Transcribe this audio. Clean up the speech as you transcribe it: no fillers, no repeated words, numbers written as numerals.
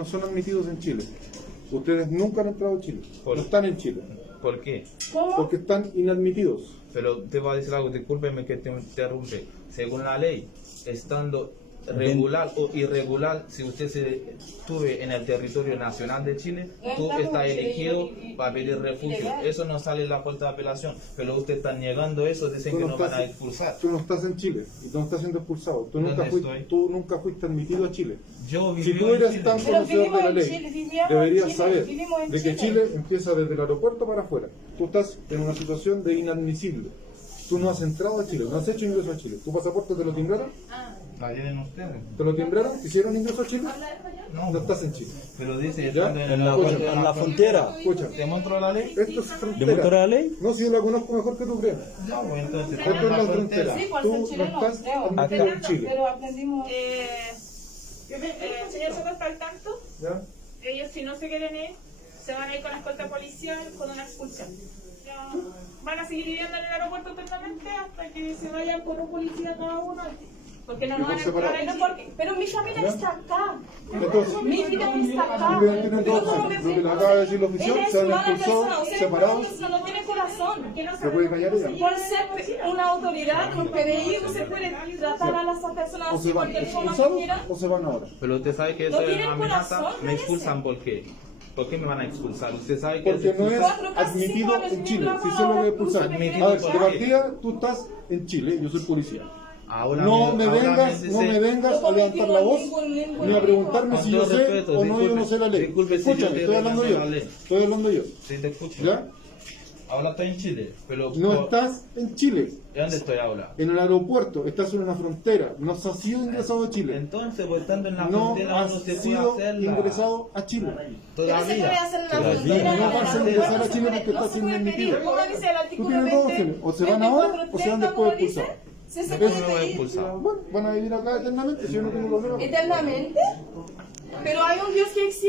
no son admitidos en Chile. Ustedes nunca han entrado a Chile. ¿Por? No están en Chile. ¿Por qué? Porque están inadmitidos. Pero te voy a decir algo, discúlpeme que te interrumpe. Según la ley, estando regular o irregular, si usted se estuve en el territorio nacional de Chile, tú estás elegido para pedir refugio. Eso no sale en la puerta de apelación, pero usted está negando eso, dicen que no van a expulsar. Tú no estás en Chile y no estás siendo expulsado. Tú ¿Dónde nunca fuiste admitido a Chile. Yo Si viví tú en eres Chile. tan Pero conocedor de la vivimos en ley, Chile, vivíamos deberías en Chile, saber vivimos en de que Chile. Chile empieza desde el aeropuerto para afuera. Tú estás en una situación de inadmisible. Tú no has entrado a Chile, no has hecho ingreso a Chile. ¿Tu pasaporte te lo timbraron? La tienen ustedes. ¿Te lo timbraron? ¿Te hicieron ingreso a Chile? No, No estás en Chile. pero dice, ¿Ya? estando En la frontera. Escucha, ¿Te muestro la ley? esto es ¿De frontera. muestra la ley? No, si yo la conozco mejor que tú crees. No, pues entonces, Esto es la frontera. Sí, por Tú ser no chileno, estás creo. admitido en Chile. Pero aprendimos. Señor Soto está al tanto. ¿Ya? Ellos, si no se quieren ir, se van a ir con la escolta policial con una expulsión. Ya, van a seguir viviendo en el aeropuerto eternamente hasta que se vayan por un policía cada uno. Porque no Y nos por van a entrar ahí. separado. Pero mi familia está acá. Entonces, Mi familia está acá. ustedes tienen dos opciones. Lo que les acaba de decir la oficial, Eres se han mala expulsado, persona, usted separados. no tiene corazón. Que no ¿Se puede callar ella? Por ser una autoridad, un PDI, no se puede tratar a las personas O se así van porque son expulsados mentiras. o se van ahora. Pero usted sabe que eso No es tienen una amenaza. corazón, ¿Me expulsan por qué? ¿Por qué me van a expulsar? Usted sabe que Porque no es Cuatro, casi admitido 5 años en Chile. mientras Si solo voy a expulsar. Admitido A ver, por de qué. partida tú estás en Chile, yo soy policía. ahora No me ahora vengas, dice- no me vengas a levantar la voz ni a preguntarme Con si yo todo sé respeto, o no yo no sé la ley. disculpe si yo Escúchame, te estoy hablando rechazo yo. la ley. Estoy hablando yo. Sí, te escucho. ¿Ya? Ahora estoy en Chile, pero No estás en Chile. ¿de dónde estoy ahora? En el aeropuerto, estás en una frontera. No has sido ingresado a Chile. Entonces, pues estando en la No frontera uno has se puede sido hacerla. ingresado a Chile. Pero se puede Todavía. hacer en la Todavía. frontera. No vas a ingresar a Chile porque No estás se siendo puede admitido. pedir, como dice el Tú artículo tienes dos opciones. O se van ahora o se van después expulsados. Sí, se ¿Por qué puede me voy a pedir. expulsar? Bueno, van a vivir acá eternamente si yo no tengo problema. Eternamente. Pero hay un Dios que existe.